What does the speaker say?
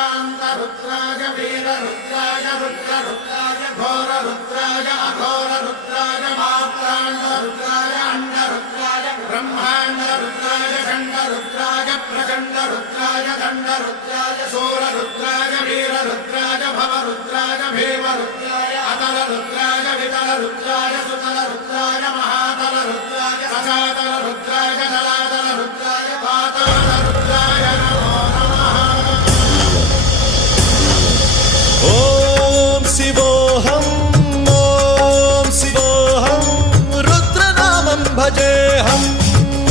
सर्वान्तरुद्राय वीररुद्राय रुद्ररुद्राय घोररुद्राय अघोररुद्राय मात्राण्डरुद्राय अण्डरुद्राय ब्रह्माण्डरुद्राय खण्डरुद्राय प्रचण्डरुद्राय दण्डरुद्राय शूररुद्राय वीररुद्राय भवरुद्राय भीमरुद्राय अतलरुद्राय वितलरुद्राय सुतलरुद्राय महातलरुद्राय सचातलरुद्राय